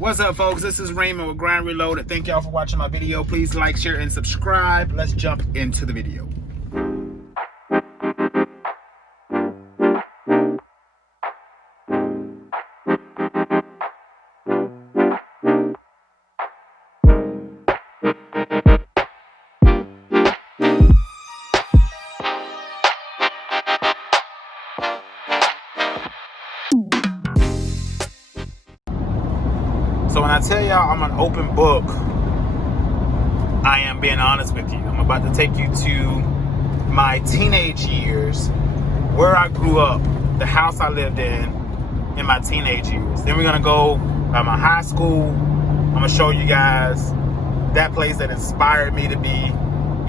What's up, folks? This is Raymond with Grind Reloaded. Thank y'all for watching my video. Please like, share, and subscribe. Let's jump into the video. So when I tell y'all I'm an open book, I am being honest with you. I'm about to take you to my teenage years, where I grew up, the house I lived in my teenage years. Then we're gonna go by my high school. I'm gonna show you guys that place that inspired me to be,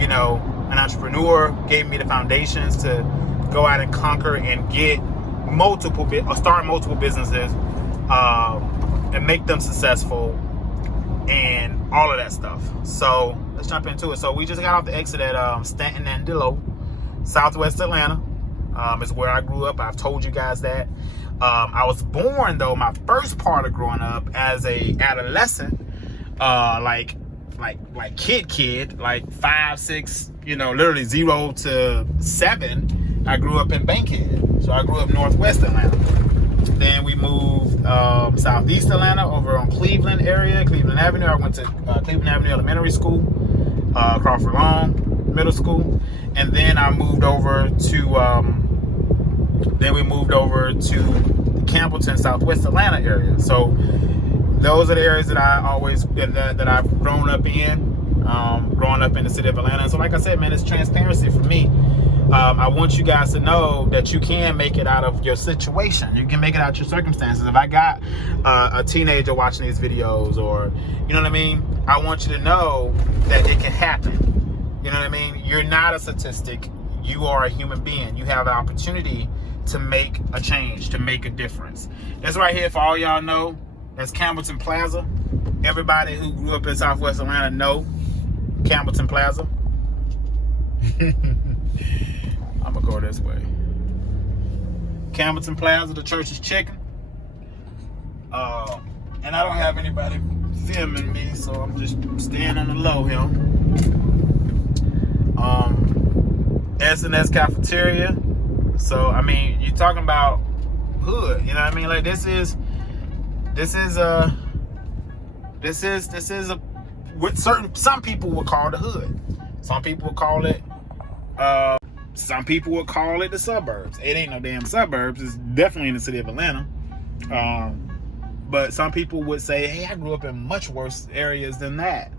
you know, an entrepreneur, gave me the foundations to go out and conquer and get start multiple businesses, and make them successful and all of that stuff. So let's jump into it. So we just got off the exit at Stanton and Dillo, Southwest Atlanta. Is where I grew up. I've told you guys that. I was born, though, my first part of growing up as a adolescent, like kid, like 5, 6, you know, literally 0 to 7. I grew up in Bankhead. So I grew up Northwest Atlanta. Then we moved Southeast Atlanta over on Cleveland Avenue. I went to Cleveland Avenue Elementary School, Crawford Long Middle School, and then I moved over to the Campbellton, Southwest Atlanta area. So those are the areas that I've grown up in, growing up in the city of Atlanta. So like I said, man, it's transparency for me. I want you guys to know that you can make it out of your situation. You can make it out of your circumstances. If I got a teenager watching these videos, or, you know what I mean? I want you to know that it can happen. You know what I mean? You're not a statistic. You are a human being. You have an opportunity to make a change, to make a difference. This right here, for all y'all know, that's Campbellton Plaza. Everybody who grew up in Southwest Atlanta know Campbellton Plaza. I'm gonna go this way. Campbellton Plaza, the church is chicken. And I don't have anybody filming me, so I'm just staying on the low here. S&S Cafeteria. So, I mean, you're talking about hood, you know what I mean? Like, this is what some people would call the hood. Some people would call it, some people would call it the suburbs. It ain't no damn suburbs. It's definitely in the city of Atlanta. But some people would say, hey, I grew up in much worse areas than that.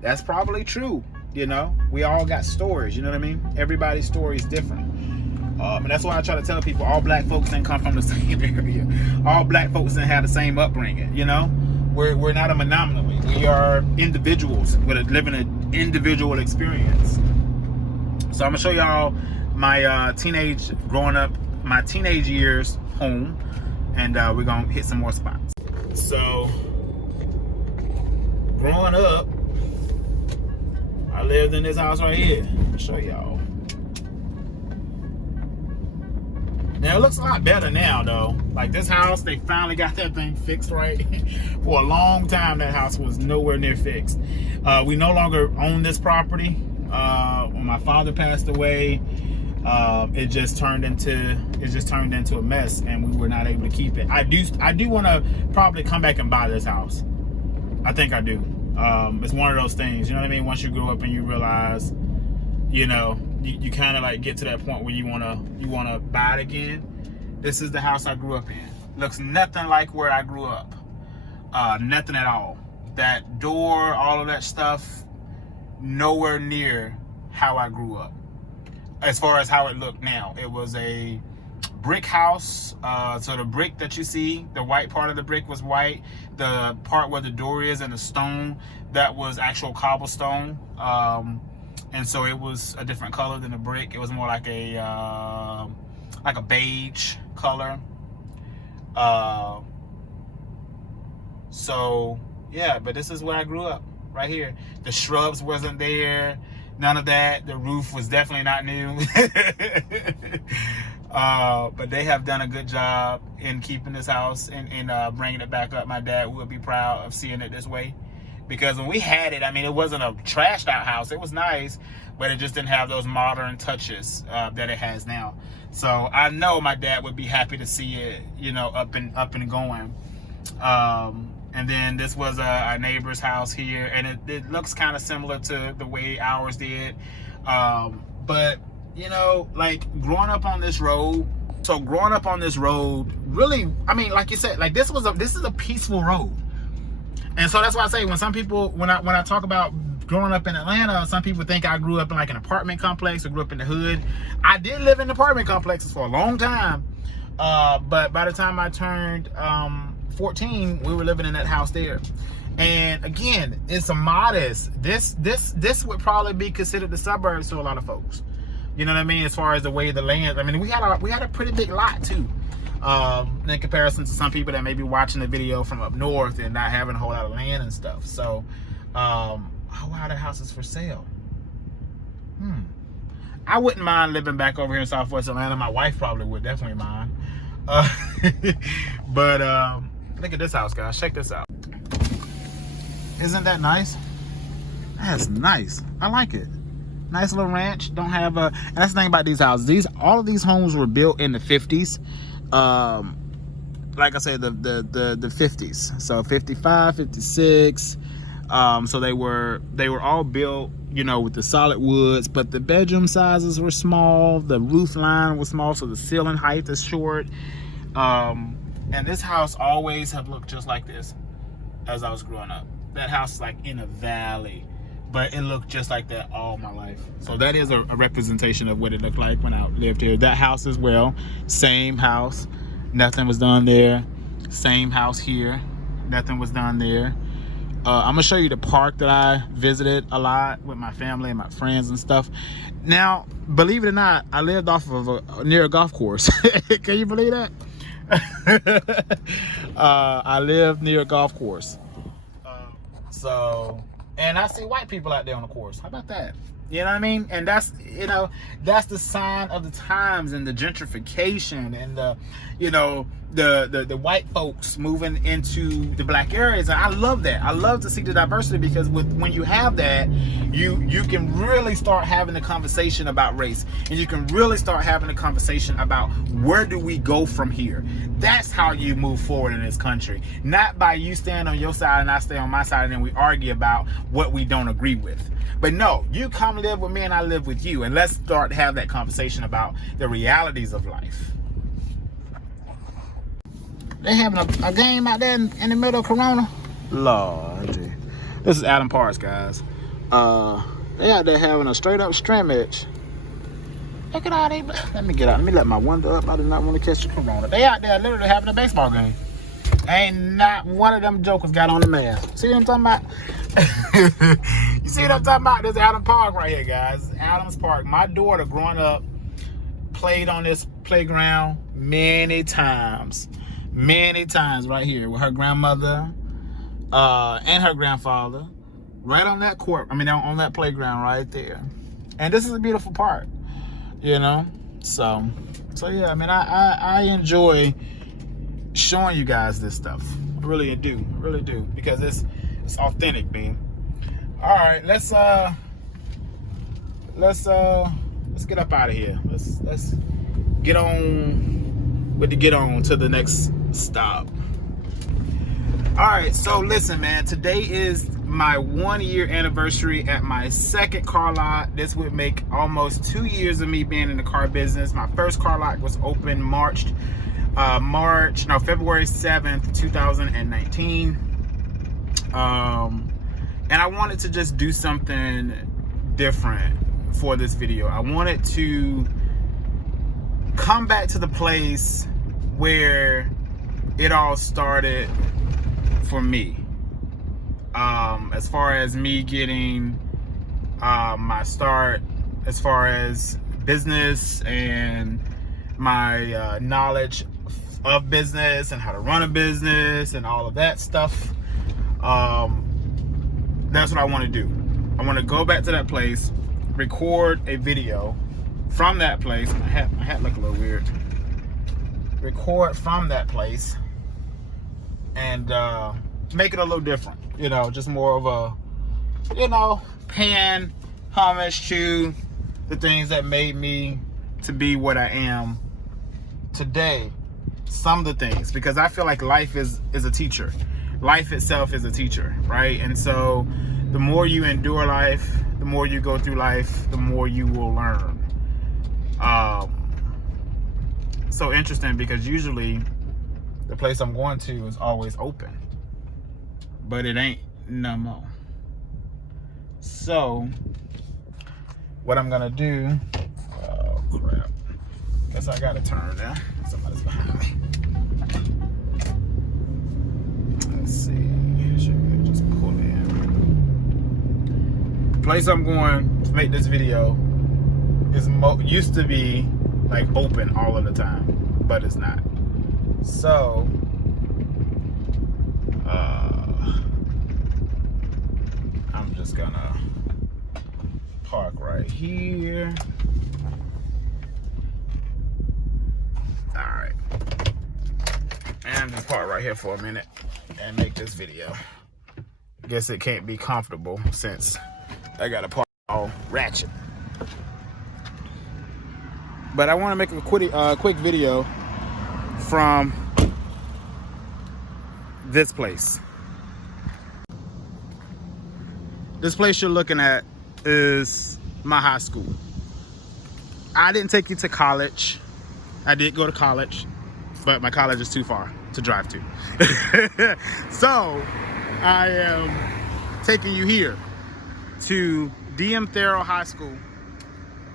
That's probably true. You know, we all got stories. You know what I mean? Everybody's story is different. And that's why I try to tell people all black folks didn't come from the same area. All black folks didn't have the same upbringing. You know, we're not a monopoly. We are individuals living an individual experience. So I'm gonna show y'all my teenage years home, and we're gonna hit some more spots. So growing up, I lived in this house right here. I'll show y'all. Now it looks a lot better now, though. Like, this house, they finally got that thing fixed right. For a long time, that house was nowhere near fixed. We no longer own this property. When my father passed away, it just turned into a mess, and we were not able to keep it. I do want to probably come back and buy this house. I think I do. It's one of those things, you know what I mean? Once you grow up and you realize, you know, you kind of like get to that point where you wanna buy it again. This is the house I grew up in. Looks nothing like where I grew up. Nothing at all. That door, all of that stuff, nowhere near how I grew up. As far as how it looked now, it was a brick house. So the brick that you see, the white part of the brick was white. The part where the door is and the stone, that was actual cobblestone. And so it was a different color than the brick. It was more like a beige color. So yeah, but this is where I grew up, right here. The shrubs wasn't there, none of that. The roof was definitely not new. But they have done a good job in keeping this house and bringing it back up. My dad will be proud of seeing it this way, because when we had it, I mean, it wasn't a trashed out house. It was nice, but it just didn't have those modern touches that it has now. So I know my dad would be happy to see it, you know, up and going. And then this was a neighbor's house here, and it looks kind of similar to the way ours did. But you know, like growing up on this road. So growing up on this road, really, I mean, like you said, like this is a peaceful road. And so that's why I say, when some people, when I talk about growing up in Atlanta, some people think I grew up in like an apartment complex or grew up in the hood. I did live in apartment complexes for a long time. But by the time I turned 14, we were living in that house there. And again, it's a modest, this would probably be considered the suburbs to a lot of folks. You know what I mean? As far as the way the land, I mean, we had a pretty big lot too. In comparison to some people that may be watching the video from up north and not having a whole lot of land and stuff. So, oh wow, that house is for sale. I wouldn't mind living back over here in Southwest Atlanta. My wife probably would, definitely mind. But look at this house, guys. Check this out. Isn't that nice? That's nice. I like it. Nice little ranch. Don't have a, and that's the thing about these houses. All of these homes were built in the 50s. Like I said, the 50s. So 55, 56. So they were all built, you know, with the solid woods, but the bedroom sizes were small, the roof line was small, so the ceiling height is short. And this house always have looked just like this as I was growing up. That house is like in a valley, but it looked just like that all my life. So that is a representation of what it looked like when I lived here. That house as well, same house, nothing was done there. Same house here, nothing was done there. I'm gonna show you the park that I visited a lot with my family and my friends and stuff. Now, believe it or not, I lived off of near a golf course. Can you believe that? I lived near a golf course. And I see white people out there on the course. How about that? You know what I mean? And that's, you know, that's the sign of the times and the gentrification and the, you know, the white folks moving into the black areas. And I love that. I love to see the diversity, because when you have that, you can really start having a conversation about race, and you can really start having a conversation about where do we go from here. That's how you move forward in this country, not by you stand on your side and I stay on my side and then we argue about what we don't agree with. But no, you come live with me and I live with you, and let's start to have that conversation about the realities of life. They having a game out there in the middle of Corona. Lord, this is Adam Parks, guys. They out there having a straight up scrimmage. Look at all they. Let me get out. Let me let my window up. I do not want to catch the Corona. They out there literally having a baseball game. Ain't not one of them jokers got on the mask. See what I'm talking about? You see what I'm talking about? This is Adam Park right here, guys. Adams Park. My daughter, growing up, played on this playground many times right here with her grandmother and her grandfather, right on that court. I mean, on that playground right there. And this is a beautiful park, you know. So yeah. I mean, I enjoy showing you guys this stuff. I really do, because it's authentic, man. All right, let's get up out of here. Let's get on to the next stop. All right, so listen, man, today is my 1-year anniversary at my second car lot. This would make almost 2 years of me being in the car business. My first car lot was open February 7th, 2019. And I wanted to just do something different for this video. I wanted to come back to the place where it all started for me. As far as me getting my start, as far as business and my knowledge of business and how to run a business and all of that stuff. That's what I want to do. I want to go back to that place, record a video from that place. My hat look a little weird. record from that place and make it a little different. You know, just more of a, you know, paying homage to the things that made me to be what I am today. Some of the things, because I feel like life is a teacher. Life itself is a teacher, right? And so the more you endure life, the more you go through life, the more you will learn. So interesting, because usually the place I'm going to is always open, but it ain't no more. So what I'm gonna do, oh crap, guess I gotta turn now. Somebody's behind me. Let's see, should we just pull in? The place I'm going to make this video is used to be like open all of the time, but it's not. So I'm just gonna park right here. All right, and just park right here for a minute and make this video. Guess it can't be comfortable since I got to park all ratchet. But I want to make a quick video from this place. This place you're looking at is my high school. I didn't take you to college. I did go to college, but my college is too far to drive to. So I am taking you here to DM Thero High School,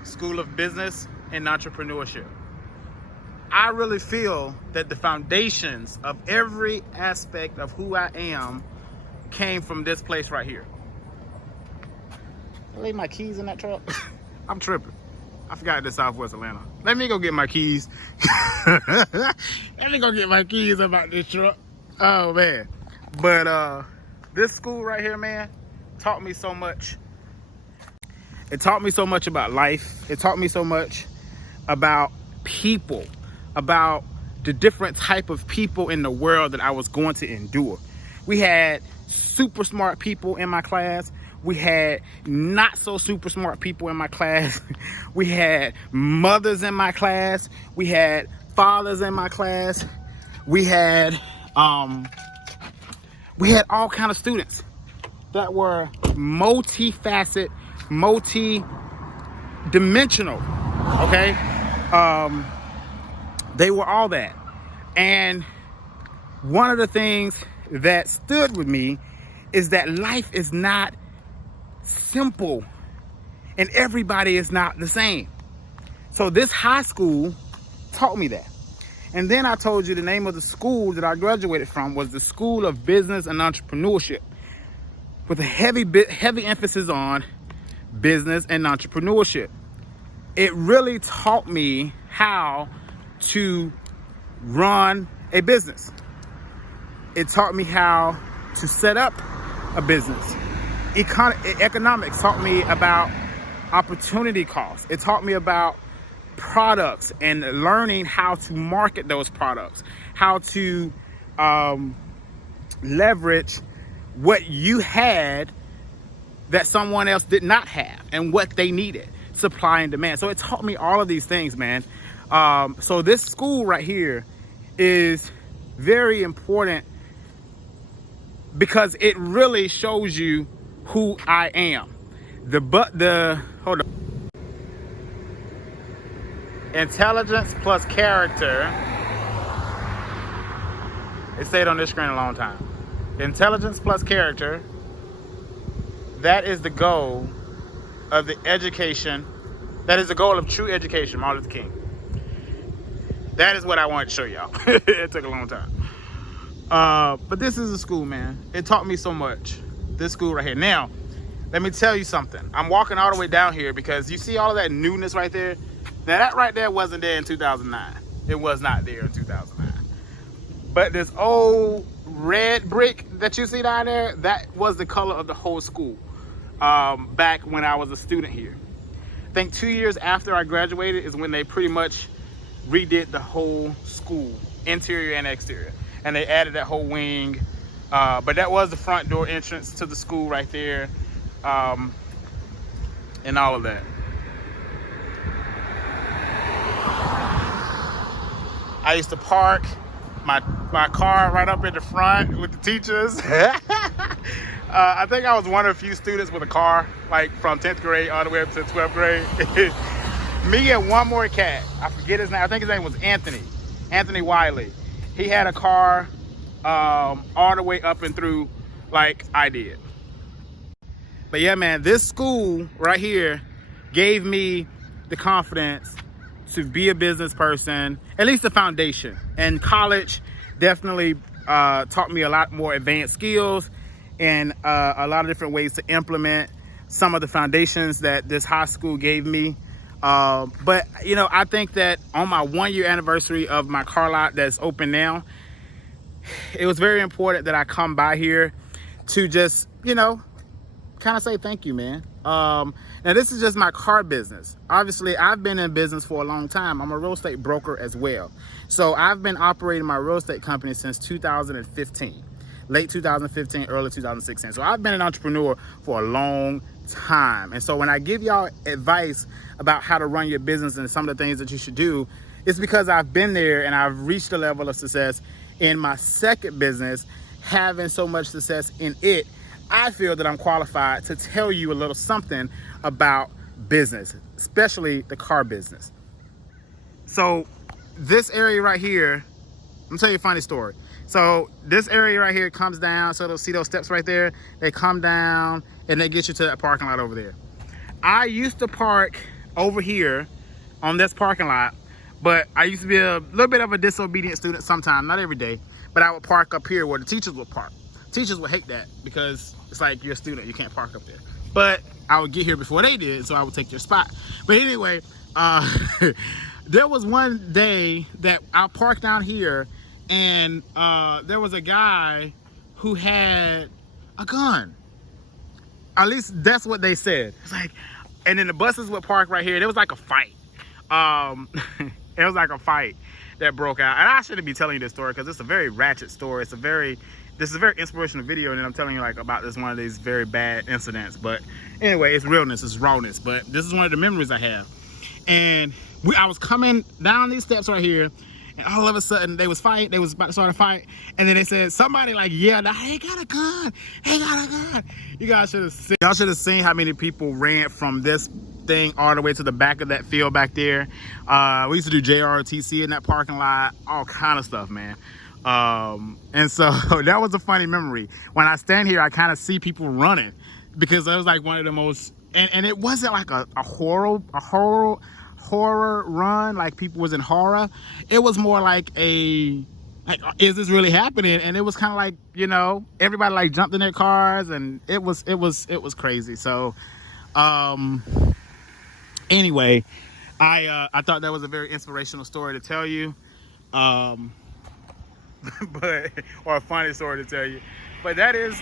School of Business and Entrepreneurship. I really feel that the foundations of every aspect of who I am came from this place right here. I leave my keys in that truck. I'm tripping. I forgot this Southwest Atlanta. Let me go get my keys. Let me go get my keys about this truck. Oh man. But this school right here, man, taught me so much. It taught me so much about life. It taught me so much about people, about the different type of people in the world that I was going to endure. We had super smart people in my class. We had not so super smart people in my class. We had mothers in my class. We had fathers in my class. We had all kind of students that were multifaceted, multi-dimensional, okay? They were all that. And one of the things that stood with me is that life is not simple and everybody is not the same. So this high school taught me that. And then I told you the name of the school that I graduated from was the School of Business and Entrepreneurship, with a heavy emphasis on business and entrepreneurship. It really taught me how to run a business. It taught me how to set up a business. Economics taught me about opportunity costs. It taught me about products and learning how to market those products, how to leverage what you had that someone else did not have and what they needed, supply and demand. So it taught me all of these things, man. So this school right here is very important because it really shows you who I am. Hold on. Intelligence plus character. It stayed on this screen a long time. Intelligence plus character. That is the goal of the education. That is the goal of true education, Martin Luther King. That is what I wanted to show y'all. It took a long time. But this is a school, man. It taught me so much. This school right here. Now, let me tell you something. I'm walking all the way down here because you see all of that newness right there? Now that right there wasn't there in 2009. It was not there in 2009. But this old red brick that you see down there, that was the color of the whole school back when I was a student here. I think 2 years after I graduated is when they pretty much redid the whole school, interior and exterior, and they added that whole wing. But that was the front door entrance to the school right there, and all of that. I used to park my car right up in the front with the teachers. I think I was one of the few students with a car, like from 10th grade all the way up to 12th grade. Me and one more cat, I forget his name. I think his name was Anthony Wiley. He had a car all the way up and through like I did. But yeah, man, this school right here gave me the confidence to be a business person, at least the foundation. And college definitely taught me a lot more advanced skills and a lot of different ways to implement some of the foundations that this high school gave me. But you know, I think that on my 1-year anniversary of my car lot that's open now, it was very important that I come by here to just, you know, kind of say thank you, man. Now this is just my car business. Obviously, I've been in business for a long time. I'm a real estate broker as well. So I've been operating my real estate company since 2015, late 2015, early 2016. So I've been an entrepreneur for a long time. And so when I give y'all advice about how to run your business and some of the things that you should do, it's because I've been there and I've reached a level of success in my second business, having so much success in it. I feel that I'm qualified to tell you a little something about business, especially the car business. So this area right here, I'm gonna tell you a funny story. So this area right here comes down, so they'll see those steps right there, they come down and they get you to that parking lot over there. I used to park over here on this parking lot, but I used to be a little bit of a disobedient student sometimes, not every day, but I would park up here where the teachers would park. Teachers would hate that because it's like, you're a student, you can't park up there. But I would get here before they did, so I would take their spot. But anyway, there was one day that I parked down here and there was a guy who had a gun. At least that's what they said. It's like, and then the buses would park right here. There was like a fight. It was like a fight that broke out. And I shouldn't be telling you this story because it's a very ratchet story. This is a very inspirational video, and I'm telling you like about this one of these very bad incidents. But anyway, it's realness, it's rawness. But this is one of the memories I have. And I was coming down these steps right here, and all of a sudden they was fighting. They was about to start a fight, and then they said somebody like, "Yeah, he got a gun. He got a gun." You guys should have seen. Y'all should have seen how many people ran from this thing all the way to the back of that field back there. We used to do JROTC in that parking lot, all kind of stuff, man. And so that was a funny memory. When I stand here, I kind of see people running because that was like one of the most, and it wasn't like a horror run, like people was in horror. It was more like is this really happening? And it was kind of like, you know, everybody like jumped in their cars, and it was crazy. So, anyway, I thought that was a very inspirational story to tell you. But or a funny story to tell you, but that is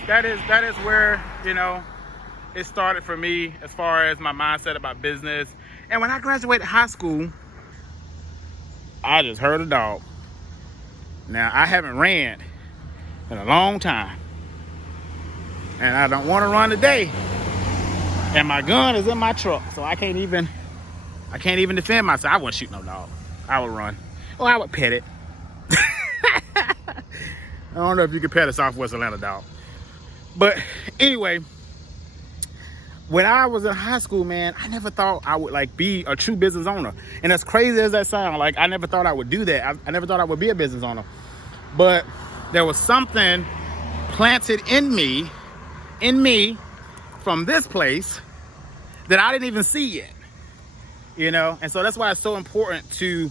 where, you know, it started for me as far as my mindset about business. And when I graduated high school, I just heard a dog. Now I haven't ran in a long time, and I don't want to run today, and my gun is in my truck, so I can't even defend myself. I wouldn't shoot no dog. I would run, or I would pet it. I don't know if you can pet a Southwest Atlanta dog. But anyway, when I was in high school, man, I never thought I would like be a true business owner. And as crazy as that sounds, like I never thought I would do that. I never thought I would be a business owner. But there was something planted in me from this place that I didn't even see yet. You know, and so that's why it's so important to,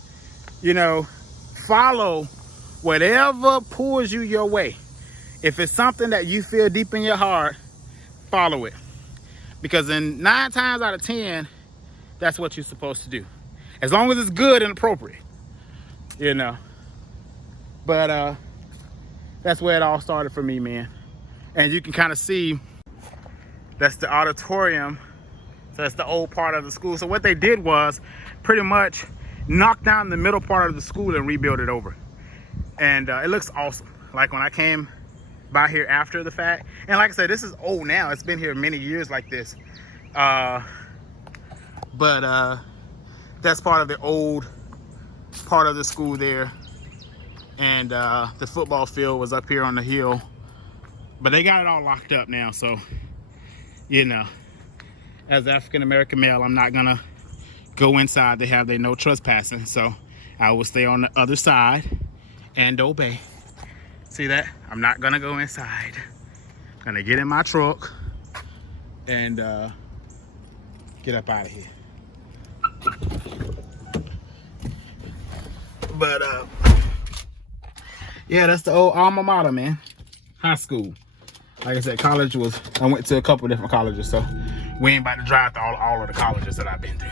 you know, follow whatever pulls you your way. If it's something that you feel deep in your heart, follow it. Because in 9 times out of 10, that's what you're supposed to do. As long as it's good and appropriate, you know. But that's where it all started for me, man. And you can kind of see that's the auditorium. So that's the old part of the school. So what they did was pretty much knock down the middle part of the school and rebuild it over. And it looks awesome. Like when I came by here after the fact, and like I said, this is old now. It's been here many years like this. But that's part of the old part of the school there. And the football field was up here on the hill. But they got it all locked up now, so, you know, as African-American male, I'm not gonna go inside. They have their no trespassing, so I will stay on the other side and obey. See that? I'm not gonna go inside. I'm gonna get in my truck and get up out of here. But yeah, that's the old alma mater, man. High school. Like I said, college was, I went to a couple different colleges, so we ain't about to drive to all of the colleges that I've been to.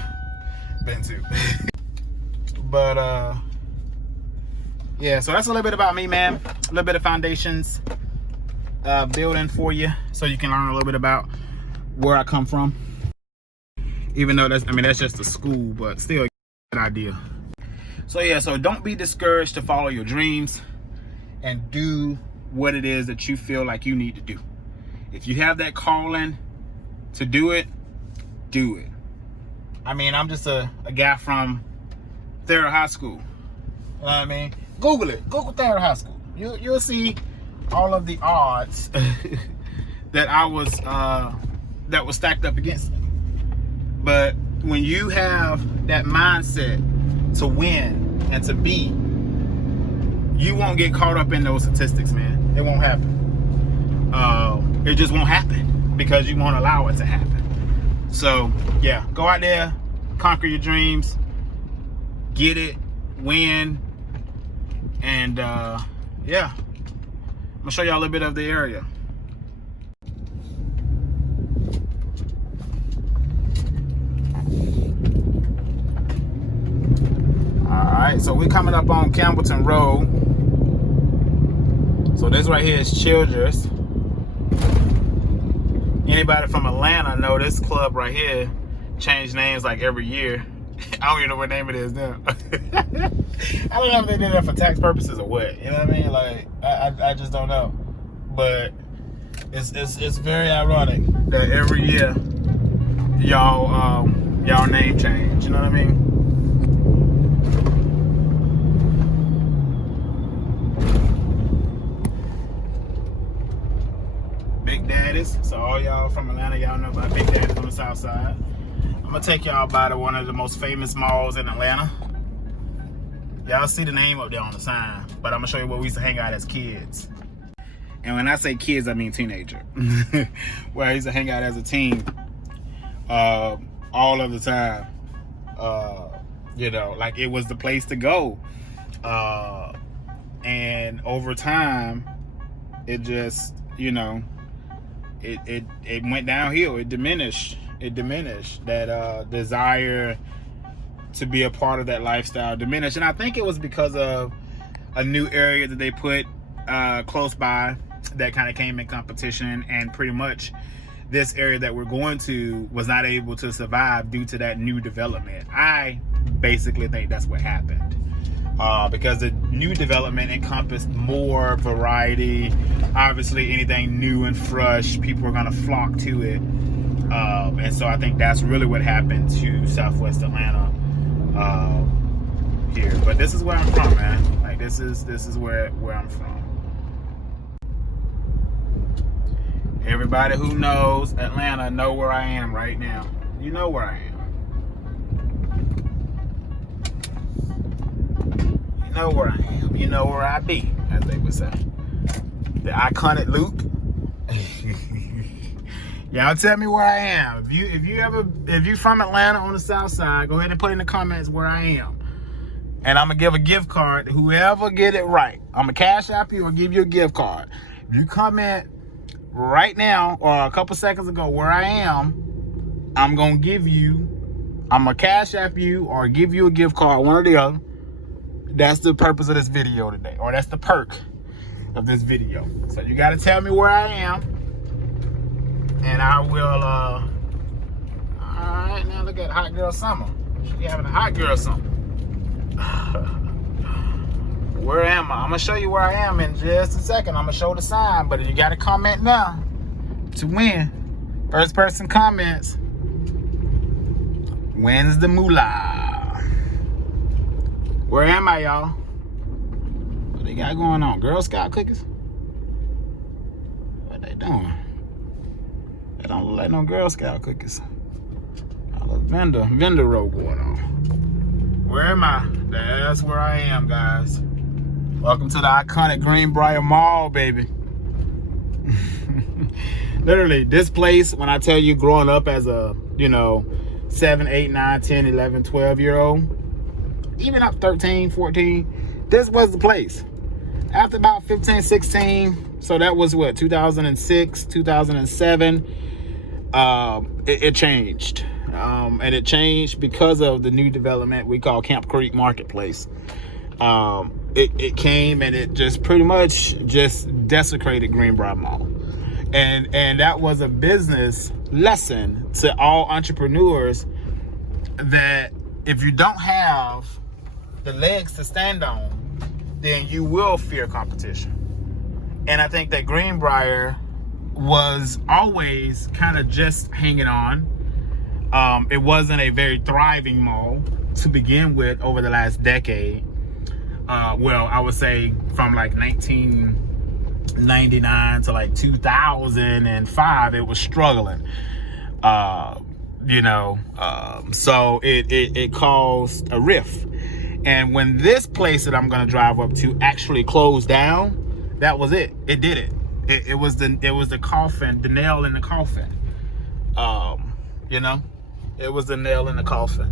But yeah, so that's a little bit about me, man. A little bit of foundations building for you, so you can learn a little bit about where I come from. Even though that's just a school, but still a good idea. So yeah, so don't be discouraged to follow your dreams and do what it is that you feel like you need to do. If you have that calling to do it, do it. I mean, I'm just a guy from Thayer High School. You know what I mean? Google it. Google Thayer High School. You'll see all of the odds that that was stacked up against me. But when you have that mindset to win and to be, you won't get caught up in those statistics, man. It won't happen. It just won't happen because you won't allow it to happen. So yeah, go out there, conquer your dreams, get it, win, and yeah, I'm gonna show y'all a little bit of the area. Alright, so we're coming up on Campbellton Road. So this right here is Childress. Anybody from Atlanta know this club right here changed names like every year. I don't even know what name it is now. I don't know if they did that for tax purposes or what. You know what I mean? Like, I just don't know. But it's very ironic that every year y'all name change. You know what I mean? Big Daddies. So all y'all from Atlanta, y'all know about Big Daddies on the south side. I'm gonna take y'all by to one of the most famous malls in Atlanta. Y'all see the name up there on the sign, but I'm gonna show you where we used to hang out as kids. And when I say kids, I mean teenager. Where I used to hang out as a teen all of the time. You know, like it was the place to go. And over time, it just, you know, it went downhill. It diminished. That desire to be a part of that lifestyle diminished. And I think it was because of a new area that they put close by that kind of came in competition, and pretty much this area that we're going to was not able to survive due to that new development. I basically think that's what happened. Because the new development encompassed more variety. Obviously, anything new and fresh, people are going to flock to it. And so I think that's really what happened to Southwest Atlanta here. But this is where I'm from, man. Like this is where I'm from. Everybody who knows Atlanta know where I am right now. You know where I am. You know where I am. You know where I be, as they would say. The iconic Luke. Y'all tell me where I am. If you from Atlanta on the south side, go ahead and put in the comments where I am. And I'm gonna give a gift card to whoever get it right. I'm gonna cash app you or give you a gift card. If you comment right now or a couple seconds ago where I am, I'm gonna cash app you or give you a gift card, one or the other. That's the purpose of this video today, or that's the perk of this video. So you gotta tell me where I am, and I will, all right, now look at Hot Girl Summer. She having a hot girl summer. Where am I? I'm gonna show you where I am in just a second. I'm gonna show the sign, but you gotta comment now to win. First person comments wins the moolah. Where am I, y'all? What they got going on? Girl Scout cookies? What they doing? They don't look like no Girl Scout cookies. A vendor row going on. Where am I? That's where I am, guys. Welcome to the iconic Greenbrier Mall, baby. Literally, this place, when I tell you growing up as a, 7, 8, 9, 10, 11, 12-year-old, even up 13, 14, this was the place. After about 15, 16, so that was what, 2006, 2007, it changed. And it changed because of the new development we call Camp Creek Marketplace. It came and it just pretty much just desecrated Greenbrier Mall. And that was a business lesson to all entrepreneurs that if you don't have the legs to stand on, then you will fear competition. And I think that Greenbrier was always kind of just hanging on. It wasn't a very thriving mall to begin with over the last decade. Well, I would say from like 1999 to like 2005, it was struggling. So it caused a rift. And when this place that I'm going to drive up to actually closed down, that was it. It did it. It was the coffin, the nail in the coffin. It was the nail in the coffin.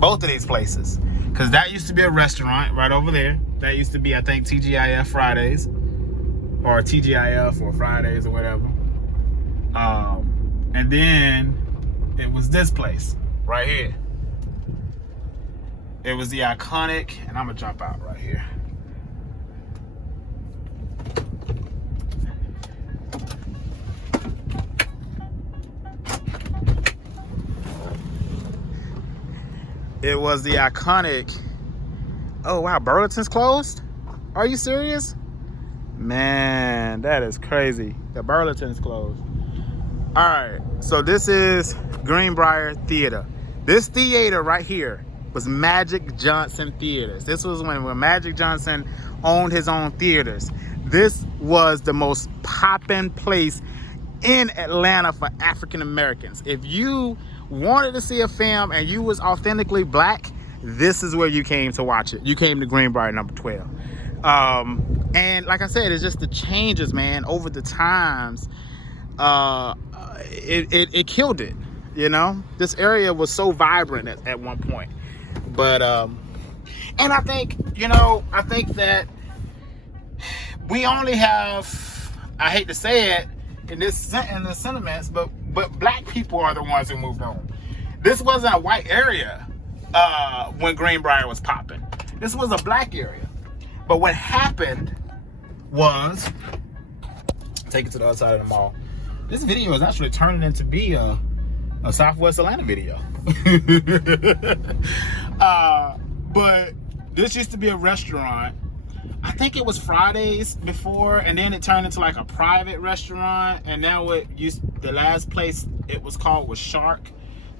Both of these places. Because that used to be a restaurant right over there. That used to be, I think, TGIF Fridays. Or TGIF or Fridays or whatever. And then it was this place right here. It was the iconic, and I'm going to jump out right here. It was the iconic. Oh wow, Burlington's closed? Are you serious? Man, that is crazy. The Burlington's closed. All right, so this is Greenbrier Theater. This theater right here was Magic Johnson Theaters. This was when Magic Johnson owned his own theaters. This was the most poppin' place in Atlanta for African Americans. If you wanted to see a film and you was authentically black, this is where you came to watch it. You came to Greenbrier number 12. And like I said, it's just the changes, man, over the times. It killed it, This area was so vibrant at one point. But and I think that we only have, I hate to say it in the sentiments, but black people are the ones who moved on. This wasn't a white area when Greenbrier was popping. This was a black area. But what happened was, take it to the other side of the mall. This video is actually turning into be a Southwest Atlanta video. But this used to be a restaurant. I think it was Fridays before, and then it turned into like a private restaurant, and now the last place it was called was Shark.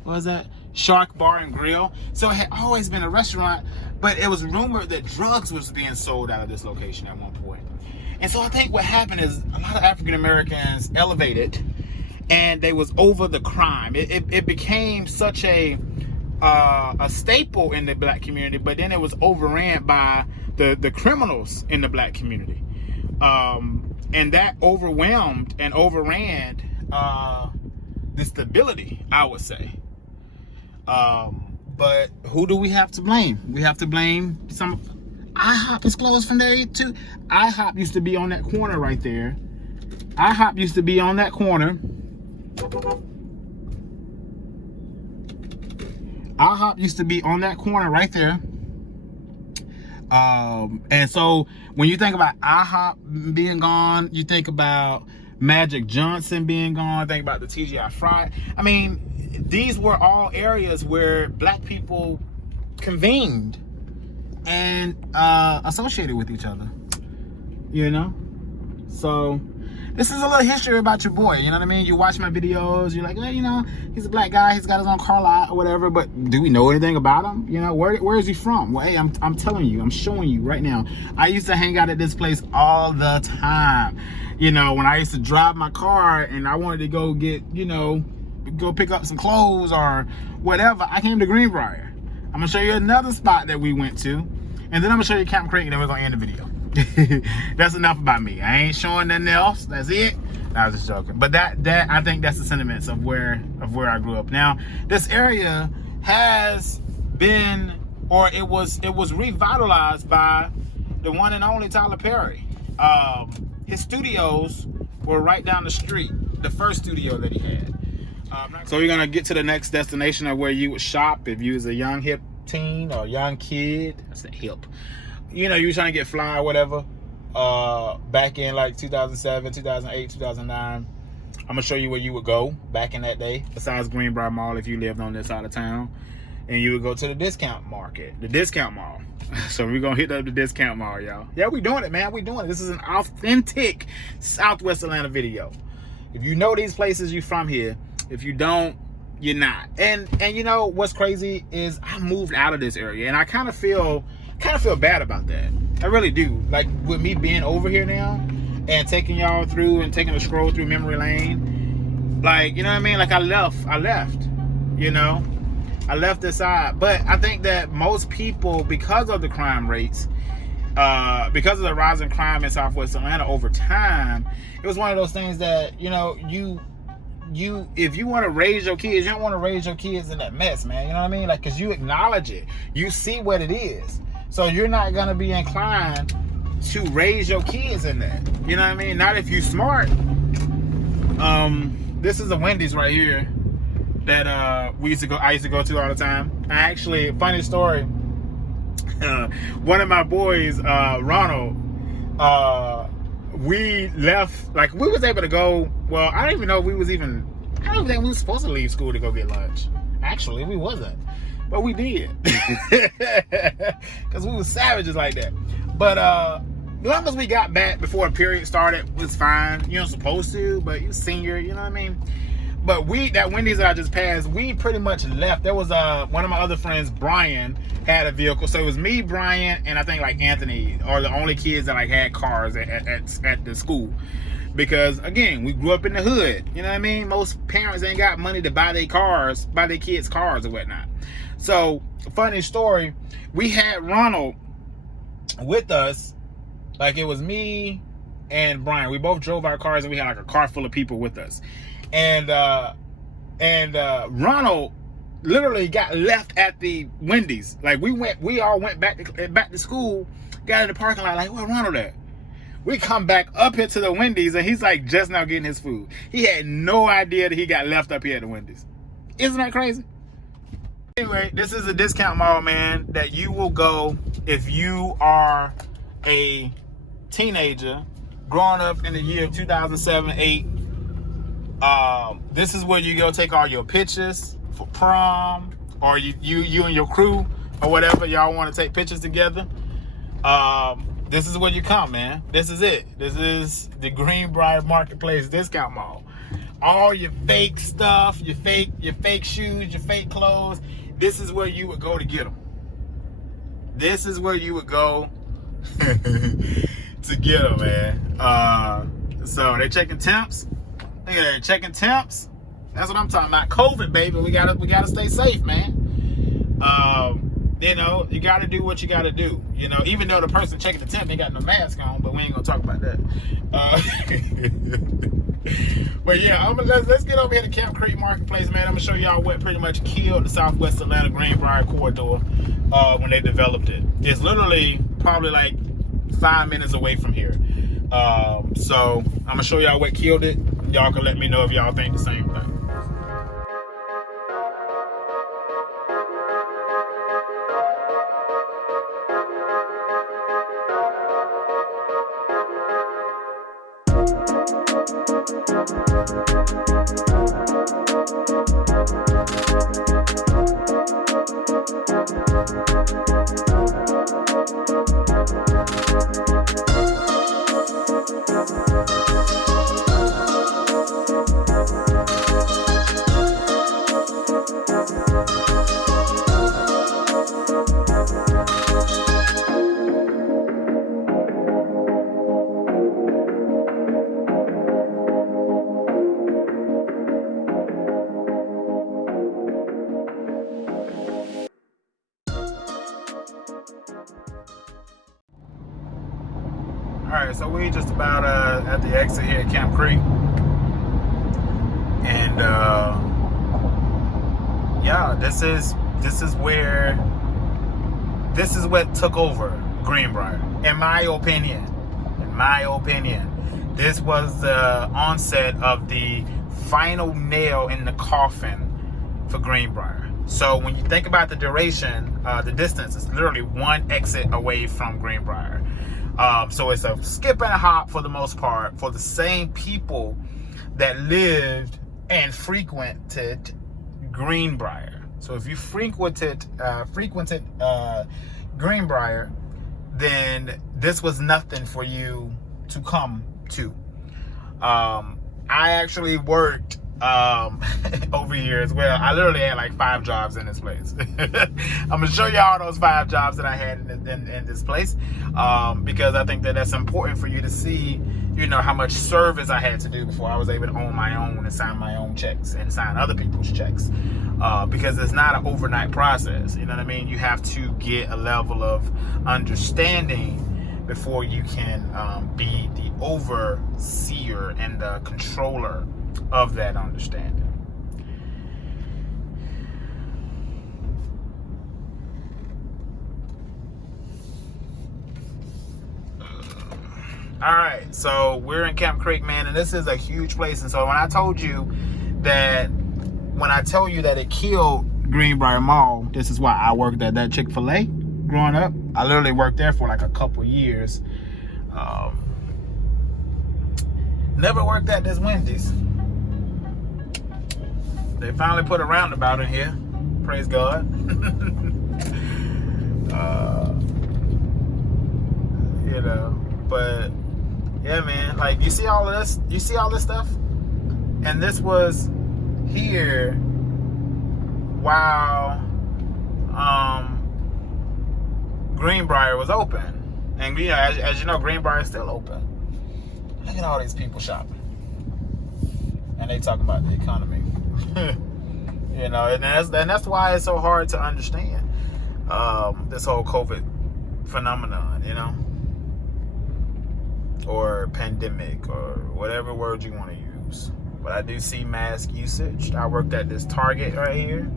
What was that? Shark Bar and Grill. So it had always been a restaurant, but it was rumored that drugs was being sold out of this location at one point. And so I think what happened is a lot of African Americans elevated, and they was over the crime. It became such a staple in the black community, but then it was overran by the criminals in the black community, and that overwhelmed and overran the stability, I would say. But who do we have to blame? We have to blame some. IHOP is closed from there too. IHOP used to be on that corner right there. IHOP used to be on that corner. IHOP used to be on that corner right there. And so when you think about IHOP being gone, you think about Magic Johnson being gone, think about the TGI Friday. I mean, these were all areas where black people convened and associated with each other, you know? So this is a little history about your boy, you know what I mean? You watch my videos, you're like, well, you know, he's a black guy, he's got his own car lot or whatever, but do we know anything about him? You know, where is he from? Well, hey, I'm telling you, I'm showing you right now. I used to hang out at this place all the time. You know, when I used to drive my car and I wanted to go get, you know, go pick up some clothes or whatever, I came to Greenbrier. I'm gonna show you another spot that we went to, and then I'm gonna show you Camp Creek, and then we're gonna end the video. That's enough about me. I ain't showing nothing else. That's it. I was just joking. But that I think that's the sentiments of where I grew up. Now, this area has been, or it was revitalized by the one and only Tyler Perry. His studios were right down the street, the first studio that he had. So we're gonna get to the next destination of where you would shop if you was a young hip teen or young kid. That's the hip. You know, you were trying to get fly or whatever. Back in like 2007, 2008, 2009. I'm gonna show you where you would go back in that day. Besides Greenbrier Mall, if you lived on this side of town, and you would go to the discount market, the discount mall. So we're gonna hit up the discount mall, y'all. Yeah, we doing it, man. We doing it. This is an authentic Southwest Atlanta video. If you know these places, you from here. If you don't, you're not. And you know what's crazy is I moved out of this area, and I kind of feel bad about that. I really do. Like with me being over here now and taking y'all through and taking a stroll through memory lane, like, you know what I mean? Like I left, you know, I left this side. But I think that most people, because of the crime rates, because of the rise in crime in Southwest Atlanta over time, it was one of those things that, you know, if you want to raise your kids, you don't want to raise your kids in that mess, man. You know what I mean? Like, because you acknowledge it. You see what it is. So you're not going to be inclined to raise your kids in that. You know what I mean? Not if you smart. This is a Wendy's right here that I used to go to all the time. Actually, funny story. One of my boys, Ronald, we left, like we was able to go, well, I don't even know if I don't even think we were supposed to leave school to go get lunch. Actually, we wasn't. But we did. Because we was savages like that. But as long as we got back before a period started, was fine. You know, supposed to, but you senior, you know what I mean? But that Wendy's that I just passed, we pretty much left. There was one of my other friends, Brian, had a vehicle. So it was me, Brian, and I think like Anthony are the only kids that like had cars at the school. Because again, we grew up in the hood. You know what I mean? Most parents ain't got money to buy their kids cars or whatnot. So, funny story, we had Ronald with us. Like it was me and Brian. We both drove our cars and we had like a car full of people with us. And Ronald literally got left at the Wendy's. Like we all went back to school, got in the parking lot like, where Ronald at? We come back up here to the Wendy's and he's like just now getting his food. He had no idea that he got left up here at the Wendy's. Isn't that crazy? Anyway, this is a discount mall, man, that you will go if you are a teenager growing up in the year 2007, 8. This is where you go take all your pictures for prom, or you and your crew or whatever, y'all want to take pictures together. This is where you come, man. This is it. This is the Greenbrier Marketplace Discount Mall. All your fake stuff, your fake shoes, your fake clothes. This is where you would go to get them. This is where you would go to get them, man. So they checking temps. Look at that, checking temps. That's what I'm talking about. COVID, baby. We gotta stay safe, man. You know, you gotta do what you gotta do. You know, even though the person checking the temp ain't got no mask on, but we ain't gonna talk about that. But yeah, let's get over here to Camp Creek Marketplace, man. I'm gonna show y'all what pretty much killed the Southwest Atlanta Greenbrier corridor when they developed it. It's literally probably like 5 minutes away from here. So I'm gonna show y'all what killed it. Y'all can let me know if y'all think the same thing. we just about at the exit here at Camp Creek. And yeah, this is what took over Greenbrier, in my opinion. This was the onset of the final nail in the coffin for Greenbrier. So when you think about the duration, the distance is literally one exit away from Greenbrier. So it's a skip and a hop for the most part for the same people that lived and frequented Greenbrier. So if you frequented Greenbrier, then this was nothing for you to come to. I actually worked over here as well. I literally had like 5 jobs in this place. I'm gonna show you all those 5 jobs that I had in this place, because I think that that's important for you to see, you know, how much service I had to do before I was able to own my own and sign my own checks and sign other people's checks, because it's not an overnight process. You know what I mean? You have to get a level of understanding before you can be the overseer and the controller of that understanding. All right, so we're in Camp Creek, man, and this is a huge place. And so when I tell you that it killed Greenbrier Mall, this is why I worked at that Chick-fil-A growing up. I literally worked there for like a couple years. Never worked at this Wendy's. They finally put a roundabout in here. Praise God. You know, but yeah, man, like you see all of this? You see all this stuff? And this was here while Greenbrier was open. And you know, as you know, Greenbrier is still open. Look at all these people shopping. And they talking about the economy. You know, and that's why it's so hard to understand this whole COVID phenomenon, you know, or pandemic, or whatever word you want to use. But I do see mask usage. I worked at this Target right here.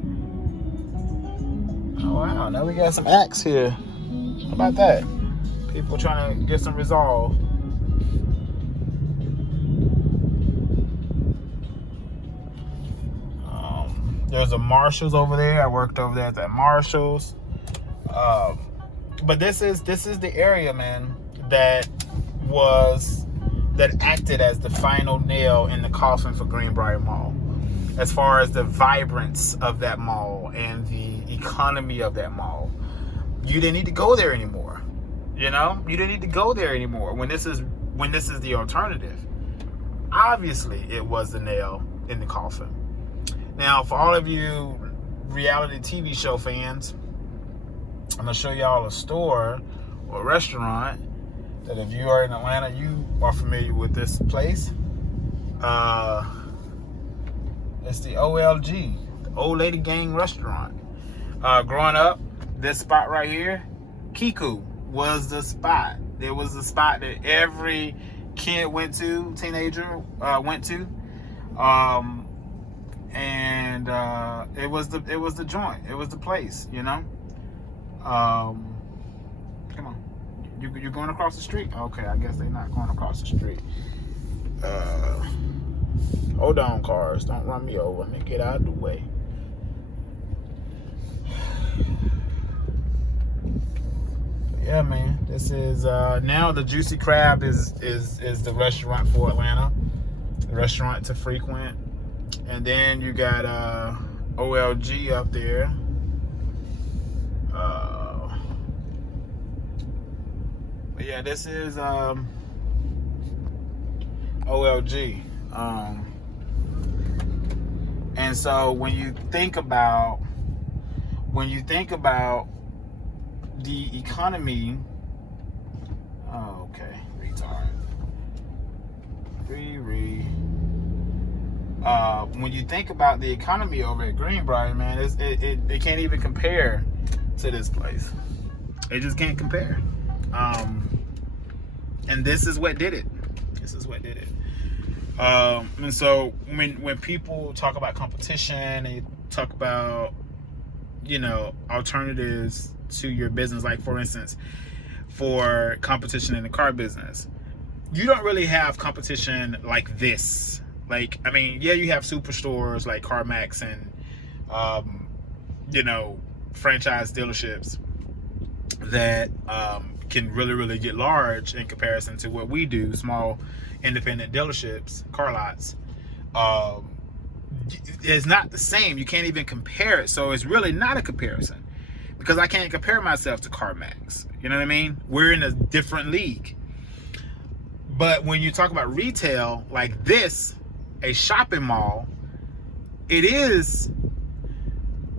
Oh wow, now we got some acts here. How about that? People trying to get some resolve. There's a Marshalls over there. I worked over there at that Marshalls. But this is the area, man, that acted as the final nail in the coffin for Greenbrier Mall, as far as the vibrance of that mall and the economy of that mall. You didn't need to go there anymore. You know, you didn't need to go there anymore when this is the alternative. Obviously, it was the nail in the coffin. Now, for all of you reality TV show fans, I'm going to show y'all a store or a restaurant that if you are in Atlanta, you are familiar with this place. It's the OLG, the Old Lady Gang Restaurant. Growing up, this spot right here, Kiku, was the spot. There was the spot that every kid teenager went to. And it was the joint. It was the place, you know. Come on, you're going across the street. Okay, I guess they're not going across the street. Hold on, cars, don't run me over. Let me get out of the way. Yeah, man. This is now the Juicy Crab is the restaurant for Atlanta, the restaurant to frequent. And then you got OLG up there. But yeah, this is OLG. And so when you think about the economy, okay, retard. When you think about the economy over at Greenbrier, man, it can't even compare to this place. It just can't compare. And this is what did it. This is what did it. And so when people talk about competition, they talk about, you know, alternatives to your business, like for instance, for competition in the car business, you don't really have competition like this. Like, I mean, yeah, you have superstores like CarMax and, you know, franchise dealerships that can really get large in comparison to what we do, small independent dealerships, car lots. It's not the same. You can't even compare it. So it's really not a comparison, because I can't compare myself to CarMax. You know what I mean? We're in a different league. But when you talk about retail like this, a shopping mall, it is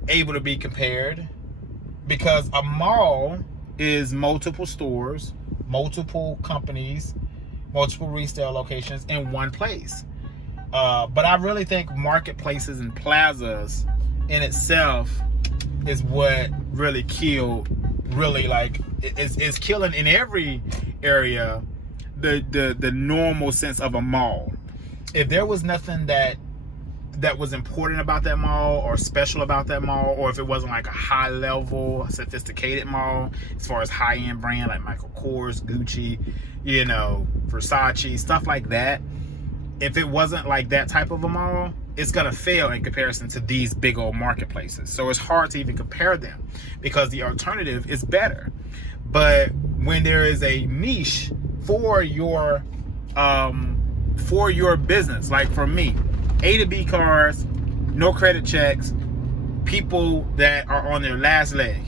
able to be compared, because a mall is multiple stores, multiple companies, multiple retail locations in one place. But I really think marketplaces and plazas in itself is what really killed, really, like, is killing in every area the normal sense of a mall. If there was nothing that was important about that mall or special about that mall, or if it wasn't like a high level, sophisticated mall as far as high end brand like Michael Kors, Gucci, you know, Versace, stuff like that, if it wasn't like that type of a mall, it's gonna fail in comparison to these big old marketplaces. So it's hard to even compare them, because the alternative is better. But when there is a niche for your business, like for me, A to B cars, no credit checks, people that are on their last leg,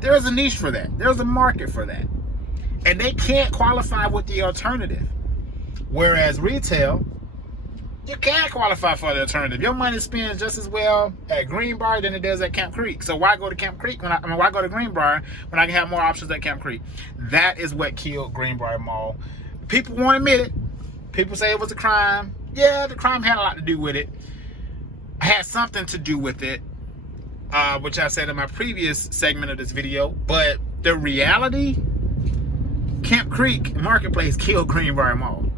there's a niche for that. There's a market for that. And they can't qualify with the alternative. Whereas retail, you can't qualify for the alternative. Your money spends just as well at Greenbrier than it does at Camp Creek. So why go to Camp Creek why go to Greenbrier when I can have more options at Camp Creek? That is what killed Greenbrier Mall. People won't admit it. People say it was a crime. Yeah, the crime had a lot to do with it. Had something to do with it, which I said in my previous segment of this video. But the reality, Camp Creek Marketplace killed Greenbrier Mall.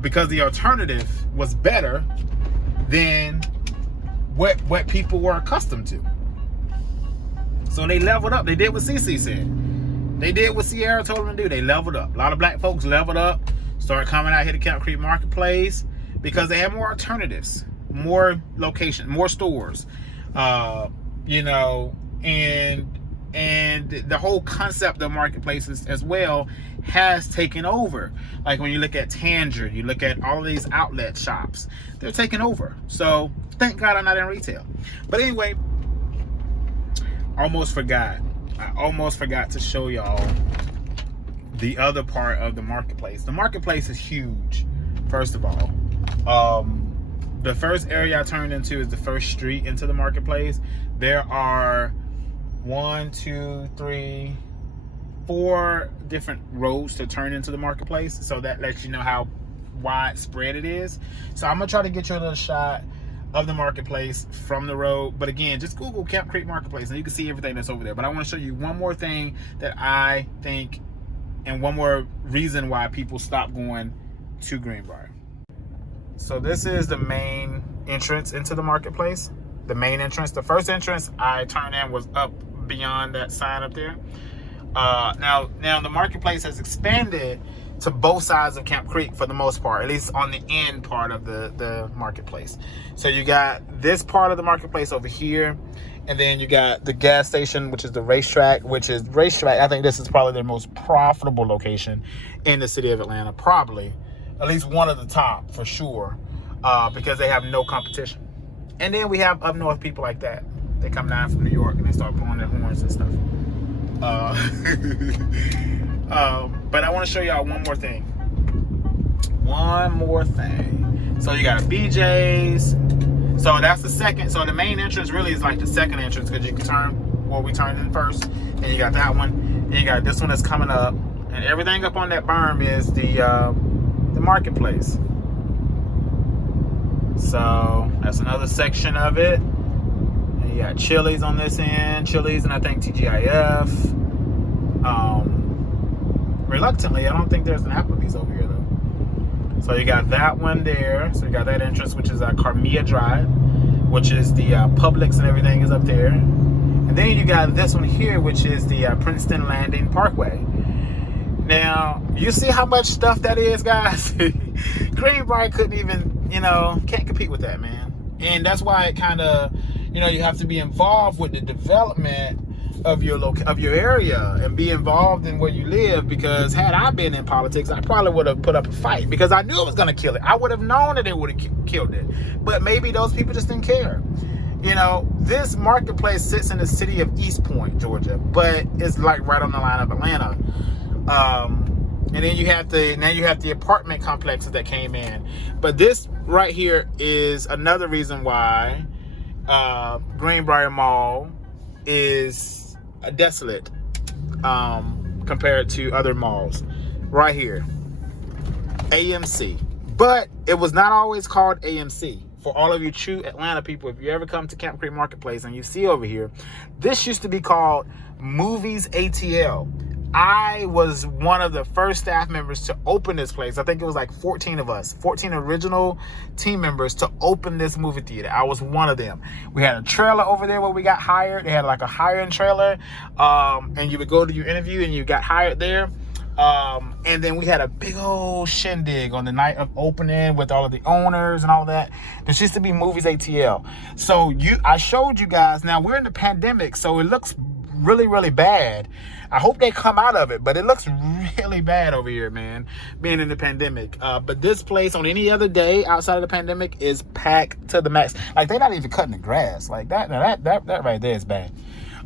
Because the alternative was better than what people were accustomed to. So they leveled up. They did what CC said. They did what Sierra told them to do. They leveled up. A lot of black folks leveled up, started coming out here to Camp Creek Marketplace, because they have more alternatives, more locations, more stores, you know, and the whole concept of marketplaces as well has taken over. Like when you look at Tanger, you look at all these outlet shops, they're taking over. So thank God I'm not in retail. But anyway, I almost forgot to show y'all the other part of the marketplace. The marketplace is huge, first of all. The first area I turned into is the first street into the marketplace. There are 4 different roads to turn into the marketplace, so that lets you know how widespread it is. So I'm gonna try to get you a little shot of the marketplace from the road, but again, just Google Camp Creek Marketplace and you can see everything that's over there. But I want to show you one more thing that I think, and one more reason why people stop going to Greenbrier. So this is the main entrance into the marketplace. The main entrance, the first entrance I turned in was up beyond that sign up there. Now the marketplace has expanded to both sides of Camp Creek for the most part, at least on the end part of the marketplace. So you got this part of the marketplace over here, and then you got the gas station, which is the racetrack, I think this is probably their most profitable location in the city of Atlanta, probably at least one of the top for sure, because they have no competition. And then we have up north people like that. They come down from New York and they start blowing their horns and stuff. But I want to show y'all one more thing. So you got a BJ's. So that's the second. So the main entrance really is like the second entrance, because you can turn where we turned in first. And you got that one. And you got this one that's coming up. And everything up on that berm is the marketplace. So that's another section of it. And you got Chili's on this end, Chili's, and I think TGIF. Reluctantly, I don't think there's an Applebee's over here though. So you got that one there. So you got that entrance, which is Carmia Drive, which is the Publix and everything is up there. And then you got this one here, which is the Princeton Landing Parkway. Now, you see how much stuff that is, guys? Greenbrier couldn't even, can't compete with that, man. And that's why it kind of, you have to be involved with the development of your area and be involved in where you live, because had I been in politics, I probably would have put up a fight because I knew it was going to kill it. I would have known that it would have killed it. But maybe those people just didn't care. This marketplace sits in the city of East Point, Georgia, but it's like right on the line of Atlanta. And then you have the apartment complexes that came in. But this right here is another reason why Greenbrier Mall is desolate compared to other malls. Right here, AMC. But it was not always called AMC. For all of you true Atlanta people, if you ever come to Camp Creek Marketplace and you see over here, this used to be called Movies ATL. I was one of the first staff members to open this place. I think it was like 14 of us, 14 original team members to open this movie theater. I was one of them. We had a trailer over there where we got hired. They had like a hiring trailer, and you would go to your interview and you got hired there. And then we had a big old shindig on the night of opening with all of the owners and all that. This used to be Movies ATL. So I showed you guys. Now we're in the pandemic, so it looks really, really bad. I hope they come out of it, but it looks really bad over here, man, being in the pandemic. But this place on any other day outside of the pandemic is packed to the max. Like, they're not even cutting the grass. Like that right there is bad.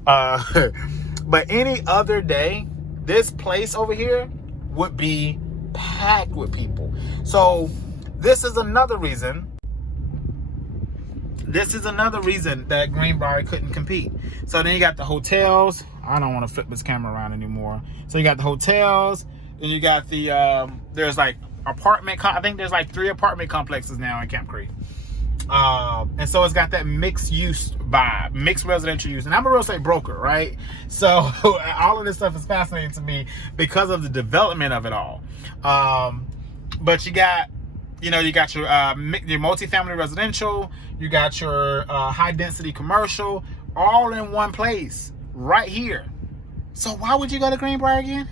But any other day, this place over here would be packed with people. So this is another reason that Greenbrier couldn't compete. So then you got the hotels. I don't want to flip this camera around anymore. So you got the hotels, then you got the there's like I think there's like 3 apartment complexes now in Camp Creek. And so it's got that mixed use vibe, mixed residential use. And I'm a real estate broker, right? So all of this stuff is fascinating to me because of the development of it all. But you got your multifamily residential, you got your high density commercial, all in one place right here. So why would you go to Greenbrier again?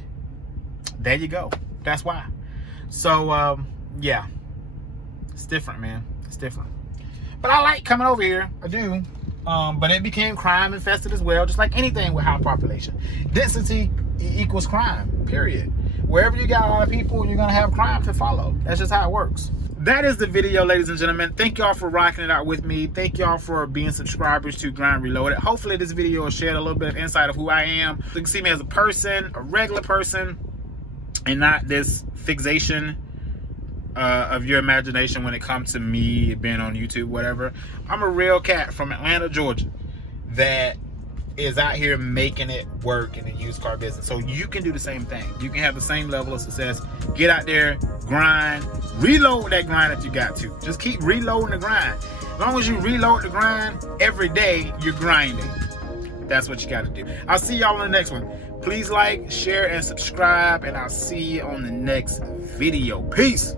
There you go. That's why. So yeah, it's different, man. It's different. But I like coming over here. I do. But it became crime infested as well, just like anything with high population. Density equals crime, period. Wherever you got a lot of people, you're going to have crime to follow. That's just how it works. That is the video, ladies and gentlemen. Thank y'all for rocking it out with me. Thank y'all for being subscribers to Grind Reloaded. Hopefully this video will shed a little bit of insight of who I am. You can see me as a person, a regular person, and not this fixation of your imagination when it comes to me being on YouTube, whatever. I'm a real cat from Atlanta, Georgia, that is out here making it work in the used car business. So you can do the same thing. You can have the same level of success. Get out there, grind, reload that grind if you got to. Just keep reloading the grind. As long as you reload the grind every day, you're grinding. That's what you got to do. I'll see y'all in the next one. Please like, share, and subscribe, and I'll see you on the next video. Peace.